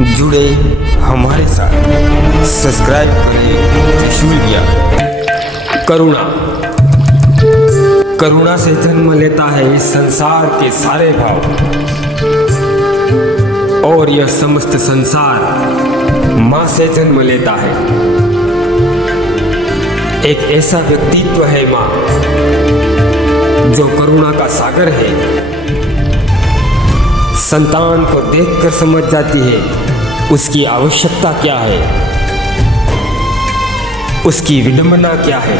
जुड़े हमारे साथ, सब्सक्राइब करें त्रिशूल ज्ञान। करुणा से जन्म लेता है इस संसार के सारे भाव, और यह समस्त संसार माँ से जन्म लेता है। एक ऐसा व्यक्तित्व है माँ जो करुणा का सागर है। संतान को देखकर समझ जाती है उसकी आवश्यकता क्या है, उसकी विडंबना क्या है।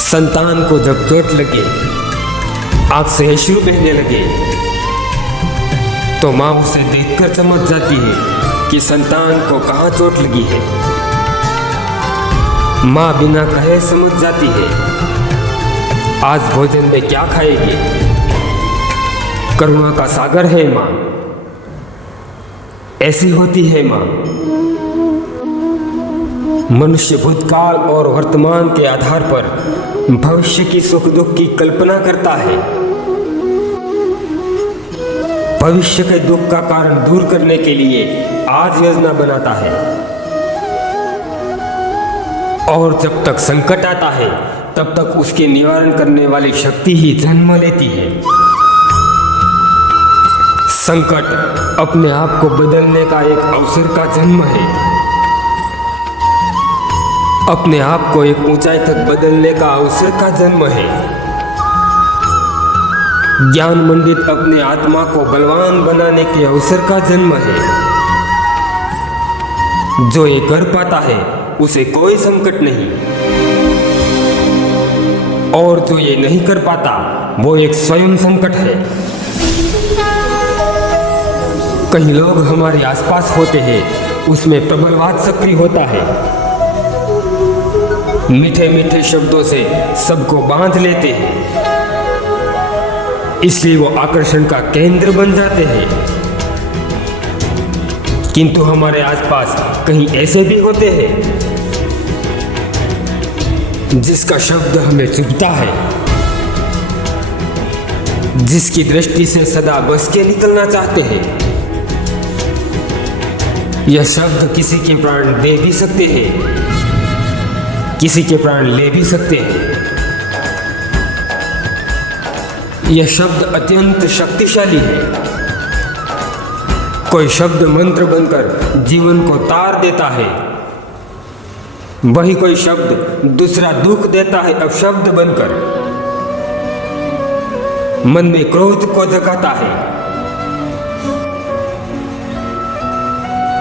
संतान को जब चोट लगे, आंख से अश्रु बहने लगे, तो माँ उसे देखकर समझ जाती है कि संतान को कहाँ चोट लगी है। माँ बिना कहे समझ जाती है आज भोजन में क्या खाएगी। करुणा का सागर है माँ, ऐसी होती है माँ। मनुष्य भूतकाल और वर्तमान के आधार पर भविष्य की सुख दुख की कल्पना करता है। भविष्य के दुख का कारण दूर करने के लिए आज योजना बनाता है, और जब तक संकट आता है तब तक उसके निवारण करने वाली शक्ति ही जन्म लेती है। संकट अपने आप को बदलने का एक अवसर का जन्म है। अपने आप को एक ऊंचाई तक बदलने का अवसर का जन्म है। ज्ञान मंडित अपने आत्मा को बलवान बनाने के अवसर का जन्म है। जो ये कर पाता है उसे कोई संकट नहीं, और जो ये नहीं कर पाता वो एक स्वयं संकट है। कई लोग हमारे आसपास होते हैं, उसमें प्रबलवाद सक्रिय होता है। मीठे मीठे शब्दों से सबको बांध लेते हैं, इसलिए वो आकर्षण का केंद्र बन जाते हैं। किंतु हमारे आसपास कहीं ऐसे भी होते हैं जिसका शब्द हमें चुभता है, जिसकी दृष्टि से सदा बच के निकलना चाहते हैं। यह शब्द किसी के प्राण दे भी सकते हैं, किसी के प्राण ले भी सकते हैं। यह शब्द अत्यंत शक्तिशाली है। कोई शब्द मंत्र बनकर जीवन को तार देता है, वही कोई शब्द दूसरा दुख देता है अपशब्द बनकर। मन में क्रोध को जगाता है।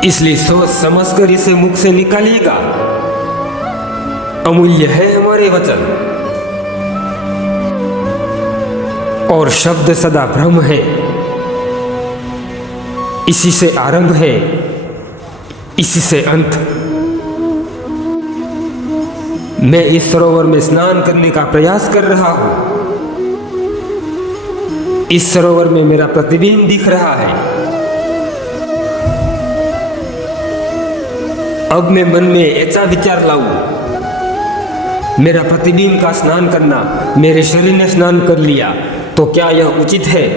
इसलिए सोच समझकर इसे मुख से निकालिएगा। अमूल्य है हमारे वचन, और शब्द सदा भ्रम है। इसी से आरंभ है, इसी से अंत। मैं इस सरोवर में स्नान करने का प्रयास कर रहा हूं। इस सरोवर में मेरा प्रतिबिंब दिख रहा है। अब मैं मन में ऐसा विचार लाऊं, मेरा प्रतिबिंब का स्नान करना, मेरे शरीर ने स्नान कर लिया, तो क्या यह उचित है?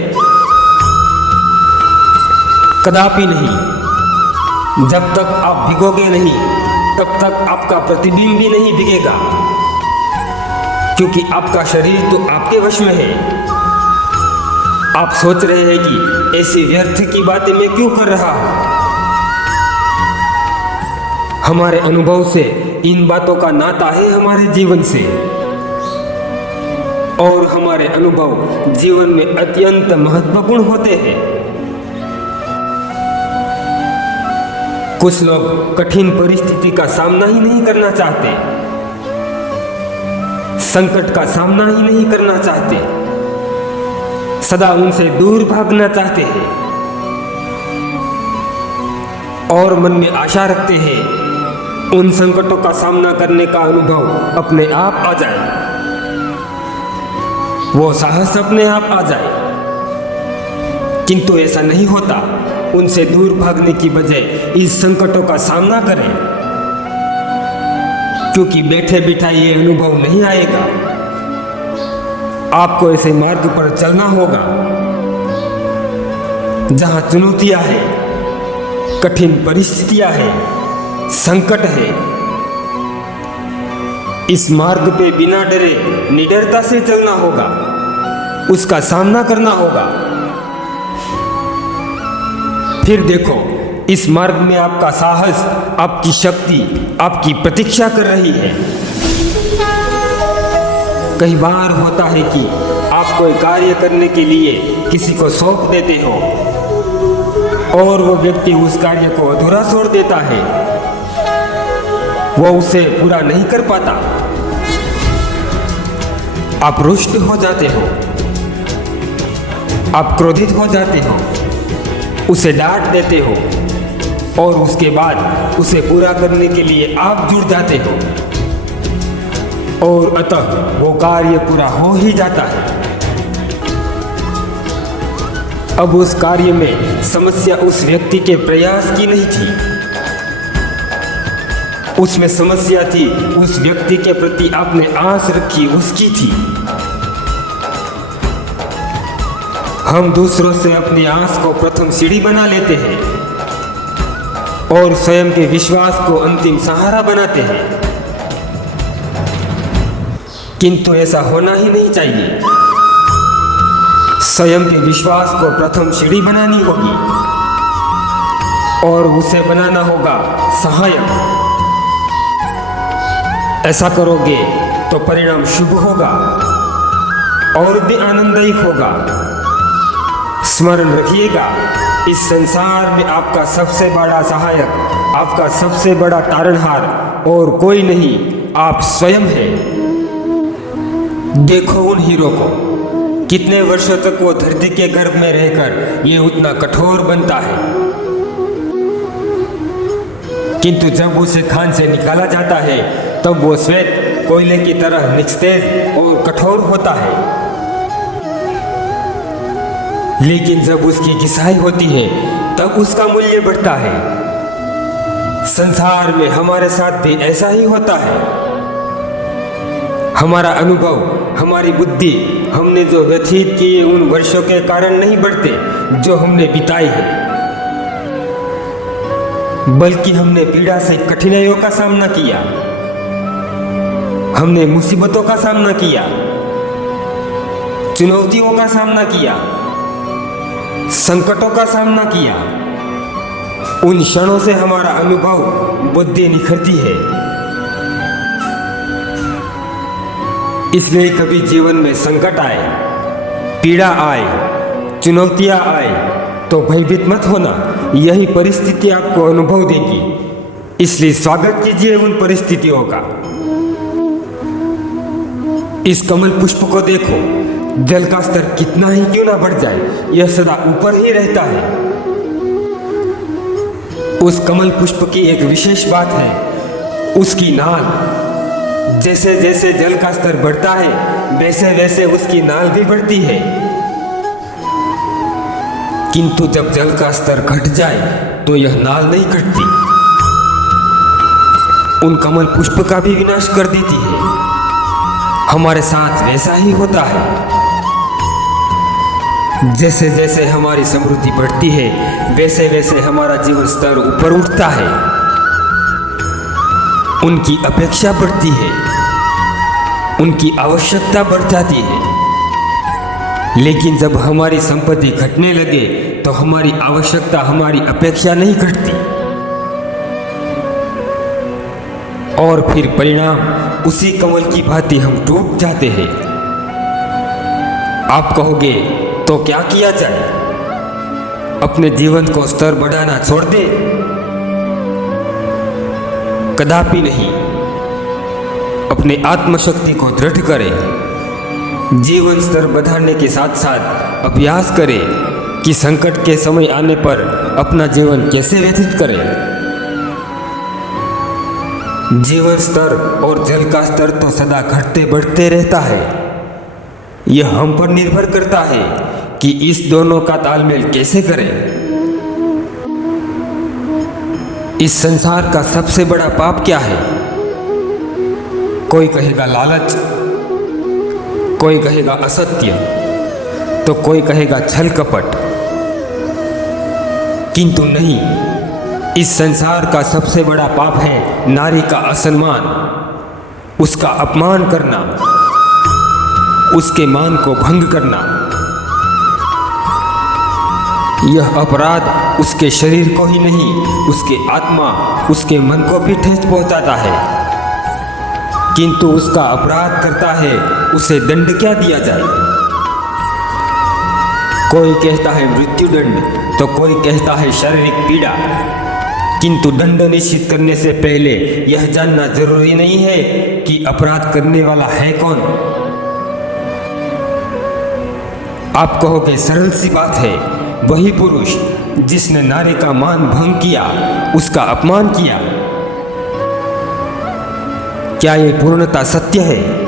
कदापि नहीं। जब तक आप भिगोगे नहीं तब तक आपका प्रतिबिंब भी नहीं भिगेगा, क्योंकि आपका शरीर तो आपके वश में है। आप सोच रहे हैं कि ऐसी व्यर्थ की बातें मैं क्यों कर रहा हूं। हमारे अनुभव से इन बातों का नाता है हमारे जीवन से, और हमारे अनुभव जीवन में अत्यंत महत्वपूर्ण होते हैं। कुछ लोग कठिन परिस्थिति का सामना ही नहीं करना चाहते, संकट का सामना ही नहीं करना चाहते, सदा उनसे दूर भागना चाहते हैं, और मन में आशा रखते हैं उन संकटों का सामना करने का अनुभव अपने आप आ जाए, वो साहस अपने आप आ जाए। किंतु ऐसा नहीं होता। उनसे दूर भागने की बजाय इस संकटों का सामना करें, क्योंकि बैठे बिठाए ये अनुभव नहीं आएगा। आपको ऐसे मार्ग पर चलना होगा। जहाँ चुनौतियाँ है, कठिन परिस्थितियाँ है, संकट है। इस मार्ग पे बिना डरे निडरता से चलना होगा, उसका सामना करना होगा। फिर देखो, इस मार्ग में आपका साहस, आपकी शक्ति आपकी प्रतीक्षा कर रही है। कई बार होता है कि आप कोई कार्य करने के लिए किसी को सौंप देते हो और वो व्यक्ति उस कार्य को अधूरा छोड़ देता है, वो उसे पूरा नहीं कर पाता। आप रुष्ट हो जाते हो, आप क्रोधित हो जाते हो, उसे डांट देते हो और उसके बाद उसे पूरा करने के लिए आप जुट जाते हो और अतः वो कार्य पूरा हो ही जाता है। अब उस कार्य में समस्या उस व्यक्ति के प्रयास की नहीं थी, उसमें समस्या थी उस व्यक्ति के प्रति आपने आस रखी उसकी थी। हम दूसरों से अपनी आस को प्रथम सीढ़ी बना लेते हैं और स्वयं के विश्वास को अंतिम सहारा बनाते हैं, किंतु ऐसा होना ही नहीं चाहिए। स्वयं के विश्वास को प्रथम सीढ़ी बनानी होगी और उसे बनाना होगा सहायक। ऐसा करोगे तो परिणाम शुभ होगा और भी आनंददायक होगा। स्मरण रखिएगा, इस संसार में आपका सबसे बड़ा सहायक, आपका सबसे बड़ा तारणहार और कोई नहीं, आप स्वयं हैं। देखो उन हीरो को, कितने वर्षों तक वो धरती के गर्भ में रहकर ये उतना कठोर बनता है, किंतु जब उसे खान से निकाला जाता है तब वो श्वेत कोयले की तरह निस्तेज और कठोर होता है। लेकिन जब उसकी घिसाई होती है तब उसका मूल्य बढ़ता है। संसार में हमारे साथ भी ऐसा ही होता है। हमारा अनुभव, हमारी बुद्धि, हमने जो व्यतीत किए उन वर्षों के कारण नहीं बढ़ते जो हमने बिताई है, बल्कि हमने पीड़ा से कठिनाइयों का सामना किया, हमने मुसीबतों का सामना किया, चुनौतियों का सामना किया, संकटों का सामना किया। उन क्षणों से हमारा अनुभव, बुद्धि निखरती है। इसलिए कभी जीवन में संकट आए, पीड़ा आए, चुनौतियां आए तो भयभीत मत होना, यही परिस्थिति आपको अनुभव देगी। इसलिए स्वागत कीजिए उन परिस्थितियों का। इस कमल पुष्प को देखो, जल का स्तर कितना ही क्यों ना बढ़ जाए, यह सदा ऊपर ही रहता है। उस कमल पुष्प की एक विशेष बात है, उसकी नाल। जैसे जैसे जल का स्तर बढ़ता है वैसे वैसे उसकी नाल भी बढ़ती है, किंतु जब जल का स्तर घट जाए तो यह नाल नहीं घटती, उन कमल पुष्प का भी विनाश कर देती है। हमारे साथ वैसा ही होता है। जैसे जैसे हमारी समृद्धि बढ़ती है वैसे वैसे हमारा जीवन स्तर ऊपर उठता है, उनकी अपेक्षा बढ़ती है, उनकी आवश्यकता बढ़ जाती है। लेकिन जब हमारी संपत्ति घटने लगे तो हमारी आवश्यकता, हमारी अपेक्षा नहीं घटती और फिर परिणाम उसी कमल की भांति हम टूट जाते हैं। आप कहोगे तो क्या किया जाए? अपने जीवन को स्तर बढ़ाना छोड़ दे? कदापि नहीं। अपने आत्मशक्ति को दृढ़ करें, जीवन स्तर बढ़ाने के साथ साथ अभ्यास करें कि संकट के समय आने पर अपना जीवन कैसे व्यतीत करें। जीवन स्तर और जल का स्तर तो सदा घटते बढ़ते रहता है। यह हम पर निर्भर करता है कि इस दोनों का तालमेल कैसे करें। इस संसार का सबसे बड़ा पाप क्या है? कोई कहेगा लालच, कोई कहेगा असत्य, तो कोई कहेगा छल कपट। किंतु नहीं, इस संसार का सबसे बड़ा पाप है नारी का असम्मान, उसका अपमान करना, उसके मान को भंग करना। यह अपराध उसके शरीर को ही नहीं, उसके आत्मा, उसके मन को भी ठेस पहुंचाता है। किंतु उसका अपराध करता है, उसे दंड क्या दिया जाए? कोई कहता है मृत्यु दंड, तो कोई कहता है शारीरिक पीड़ा। किंतु दंड निश्चित करने से पहले यह जानना जरूरी नहीं है कि अपराध करने वाला है कौन। आप कहोगे सरल सी बात है, वही पुरुष जिसने नारी का मान भंग किया, उसका अपमान किया। क्या यह पूर्णतः सत्य है?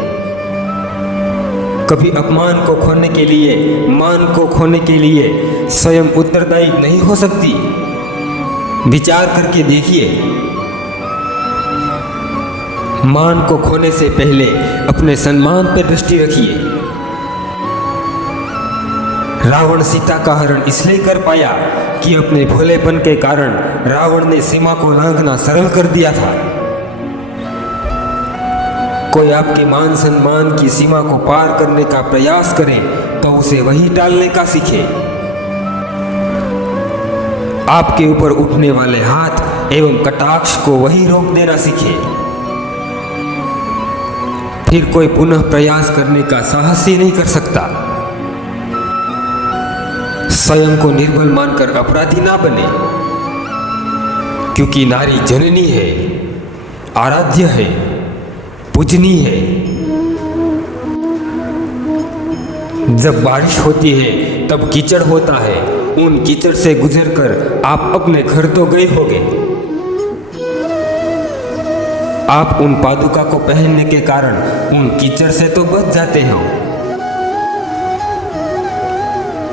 कभी अपमान को खोने के लिए, मान को खोने के लिए स्वयं उत्तरदायी नहीं हो सकती? विचार करके देखिए। मान को खोने से पहले अपने सम्मान पर दृष्टि रखिए। रावण सीता का हरण इसलिए कर पाया कि अपने भोलेपन के कारण रावण ने सीमा को लांघना सरल कर दिया था। कोई आपके मान सम्मान की सीमा को पार करने का प्रयास करे तो उसे वही टालने का सीखे। आपके ऊपर उठने वाले हाथ एवं कटाक्ष को वही रोक देना सीखे। फिर कोई पुनः प्रयास करने का साहस ही नहीं कर सकता। स्वयं को निर्बल मानकर अपराधी ना बने, क्योंकि नारी जननी है, आराध्य है, पूजनीय है। जब बारिश होती है तब कीचड़ होता है। उन कीचड़ से गुजरकर आप अपने घर तो गए होंगे। आप उन पादुका को पहनने के कारण उन कीचड़ से तो बच जाते हो,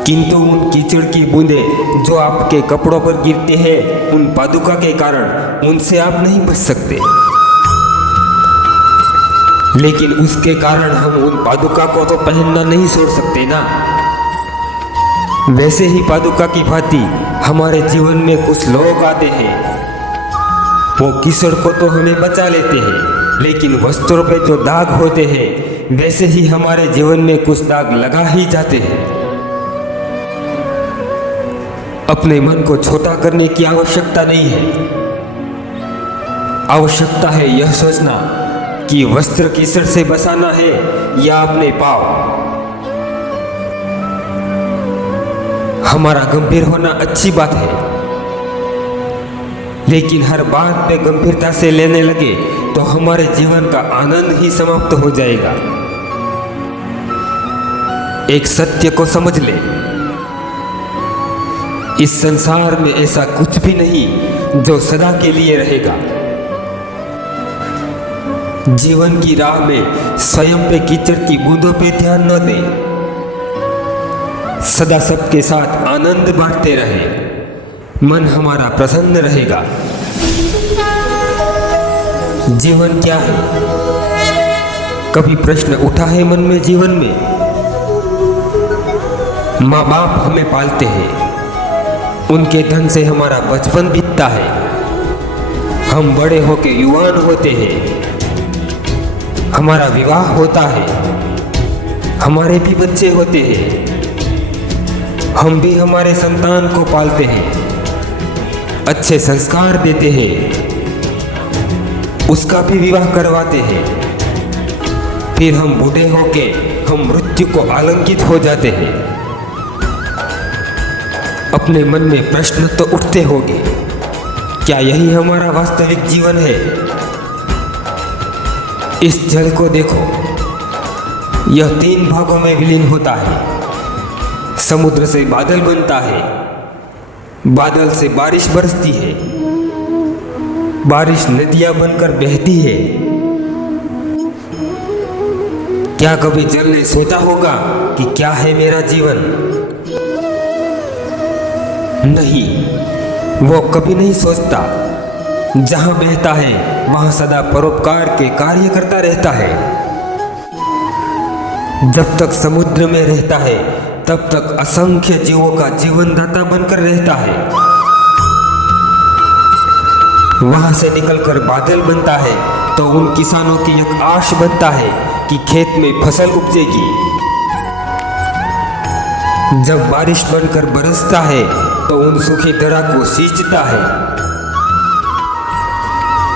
किंतु उन कीचड़ की बूंदें जो आपके कपड़ों पर गिरते हैं, उन पादुका के कारण उनसे आप नहीं बच सकते। लेकिन उसके कारण हम उन पादुका को तो पहनना नहीं छोड़ सकते ना। वैसे ही पादुका की भांति हमारे जीवन में कुछ लोग आते हैं, वो कीचड़ को तो हमें बचा लेते हैं, लेकिन वस्त्रों पे जो दाग होते हैं वैसे ही हमारे जीवन में कुछ दाग लगा ही जाते हैं। अपने मन को छोटा करने की आवश्यकता नहीं है। आवश्यकता है यह सोचना कि वस्त्र कीचड़ से बचाना है या अपने पाँव। हमारा गंभीर होना अच्छी बात है, लेकिन हर बात पे गंभीरता से लेने लगे तो हमारे जीवन का आनंद ही समाप्त हो जाएगा। एक सत्य को समझ ले, इस संसार में ऐसा कुछ भी नहीं जो सदा के लिए रहेगा। जीवन की राह में स्वयं पे कीचड़ की बूंदों पे ध्यान न दें। सदा सबके साथ आनंद बांटते रहे, मन हमारा प्रसन्न रहेगा। जीवन क्या है? कभी प्रश्न उठा है मन में? जीवन में माँ बाप हमें पालते हैं, उनके धन से हमारा बचपन बीतता है। हम बड़े होके युवान होते हैं, हमारा विवाह होता है, हमारे भी बच्चे होते हैं। हम भी हमारे संतान को पालते हैं, अच्छे संस्कार देते हैं, उसका भी विवाह करवाते हैं। फिर हम बूढ़े होके हम मृत्यु को आलंकित हो जाते हैं। अपने मन में प्रश्न तो उठते होंगे, क्या यही हमारा वास्तविक जीवन है? इस जल को देखो, यह 3 भागों में विलीन होता है। समुद्र से बादल बनता है, बादल से बारिश बरसती है, बारिश नदियां बनकर बहती है। क्या कभी जल ने सोचा होगा कि क्या है मेरा जीवन? नहीं, वो कभी नहीं सोचता। जहां बहता है वहां सदा परोपकार के कार्य करता रहता है। जब तक समुद्र में रहता है तब तक असंख्य जीवों का जीवनदाता बनकर रहता है। वहां से निकलकर बादल बनता है तो उन किसानों की एक आश बनता है कि खेत में फसल उपजेगी। जब बारिश बनकर बरसता है तो उन सूखी धरा को सींचता है,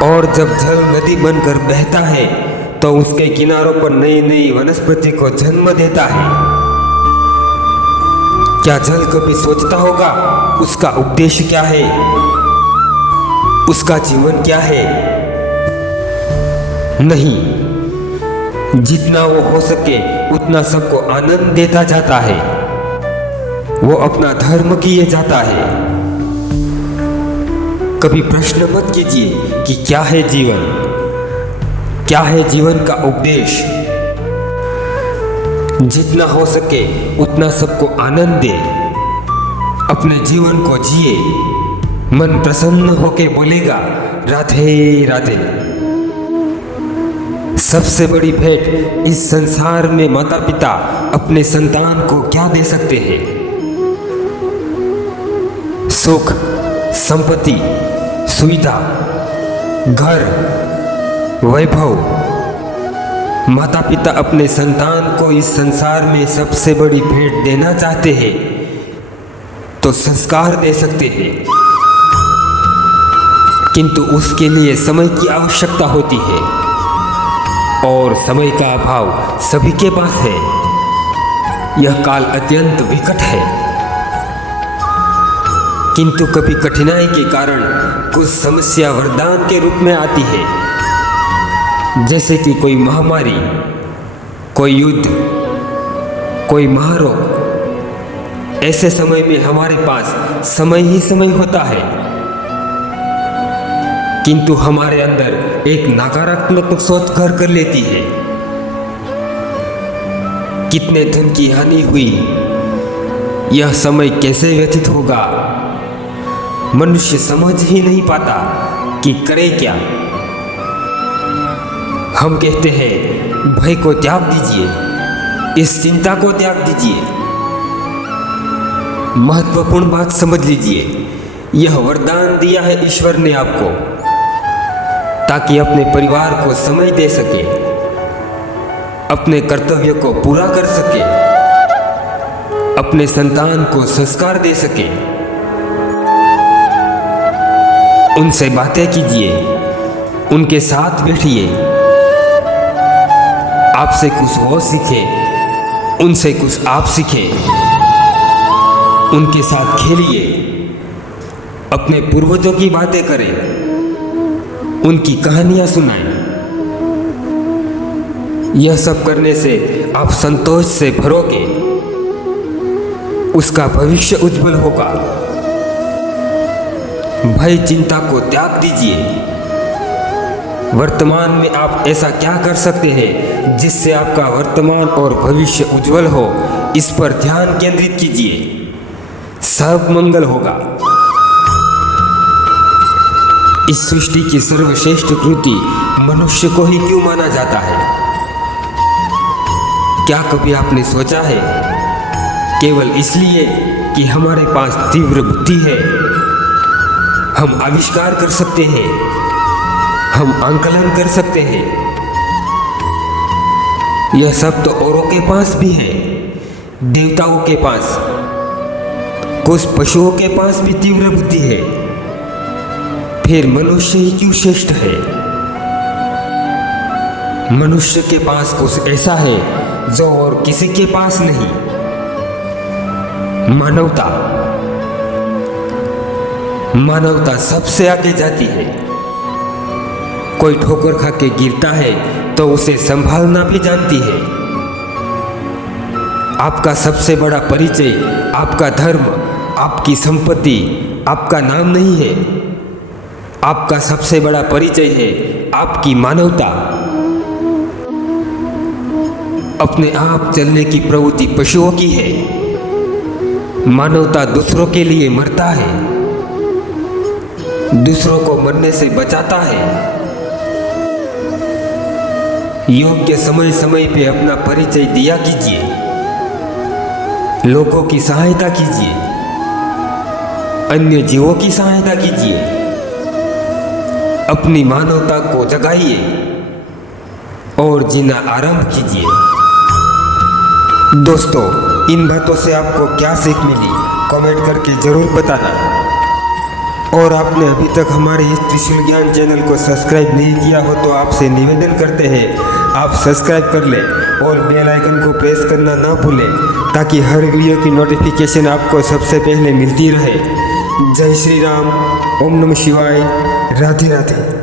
और जब जल नदी बनकर बहता है तो उसके किनारों पर नई नई वनस्पति को जन्म देता है। क्या जल कभी सोचता होगा उसका उद्देश्य क्या है, उसका जीवन क्या है? नहीं, जितना वो हो सके उतना सबको आनंद देता जाता है। वो अपना धर्म किए जाता है। कभी प्रश्न मत कीजिए कि क्या है जीवन, क्या है जीवन का उद्देश्य। जितना हो सके उतना सबको आनंद दे, अपने जीवन को जिए। मन प्रसन्न होके बोलेगा राधे राधे। सबसे बड़ी भेंट इस संसार में माता पिता अपने संतान को क्या दे सकते हैं? सुख, संपत्ति, सुविधा, घर, वैभव। माता पिता अपने संतान को इस संसार में सबसे बड़ी भेंट देना चाहते हैं तो संस्कार दे सकते हैं, किंतु उसके लिए समय की आवश्यकता होती है, और समय का अभाव सभी के पास है। यह काल अत्यंत विकट है, किंतु कभी कठिनाई के कारण कुछ समस्या वरदान के रूप में आती है, जैसे कि कोई महामारी, कोई युद्ध, कोई महारोग। ऐसे समय में हमारे पास समय ही समय होता है, किंतु हमारे अंदर एक नकारात्मक सोच घर कर लेती है। कितने धन की हानि हुई, यह समय कैसे व्यतीत होगा, मनुष्य समझ ही नहीं पाता कि करे क्या। हम कहते हैं भय को त्याग दीजिए, इस चिंता को त्याग दीजिए। महत्वपूर्ण बात समझ लीजिए, यह वरदान दिया है ईश्वर ने आपको, ताकि अपने परिवार को समय दे सके, अपने कर्तव्य को पूरा कर सके, अपने संतान को संस्कार दे सके। उनसे बातें कीजिए, उनके साथ बैठिए, आपसे कुछ वो सीखे, उनसे कुछ आप सीखे। उनके साथ खेलिए, अपने पूर्वजों की बातें करें, उनकी कहानियां सुनाएं। यह सब करने से आप संतोष से भरोगे, उसका भविष्य उज्जवल होगा। भय चिंता को त्याग दीजिए। वर्तमान में आप ऐसा क्या कर सकते हैं जिससे आपका वर्तमान और भविष्य उज्जवल हो, इस पर ध्यान केंद्रित कीजिए, सब मंगल होगा। इस सृष्टि की सर्वश्रेष्ठ कृति मनुष्य को ही क्यों माना जाता है? क्या कभी आपने सोचा है? केवल इसलिए कि हमारे पास तीव्र बुद्धि है, हम आविष्कार कर सकते हैं, हम आंकलन कर सकते हैं। यह सब तो औरों के पास भी है, देवताओं के पास, कुछ पशुओं के पास भी तीव्र बुद्धि है। फिर मनुष्य ही क्यों श्रेष्ठ है? मनुष्य के पास कुछ ऐसा है जो और किसी के पास नहीं, मानवता। मानवता सबसे आगे जाती है। कोई ठोकर खा के गिरता है तो उसे संभालना भी जानती है। आपका सबसे बड़ा परिचय आपका धर्म, आपकी संपत्ति, आपका नाम नहीं है। आपका सबसे बड़ा परिचय है आपकी मानवता। अपने आप चलने की प्रवृत्ति पशुओं की है, मानवता दूसरों के लिए मरता है, दूसरों को मरने से बचाता है। योग्य समय समय पे अपना परिचय दिया कीजिए, लोगों की सहायता कीजिए, अन्य जीवों की सहायता कीजिए। अपनी मानवता को जगाइए और जीना आरंभ कीजिए। दोस्तों, इन बातों से आपको क्या सीख मिली कमेंट करके ज़रूर बताना। और आपने अभी तक हमारे इस त्रिशूल ज्ञान चैनल को सब्सक्राइब नहीं किया हो तो आपसे निवेदन करते हैं आप सब्सक्राइब कर लें और बेल आइकन को प्रेस करना ना भूलें ताकि हर वीडियो की नोटिफिकेशन आपको सबसे पहले मिलती रहे। जय श्री राम, ओम नमः शिवाय, राधे राधे।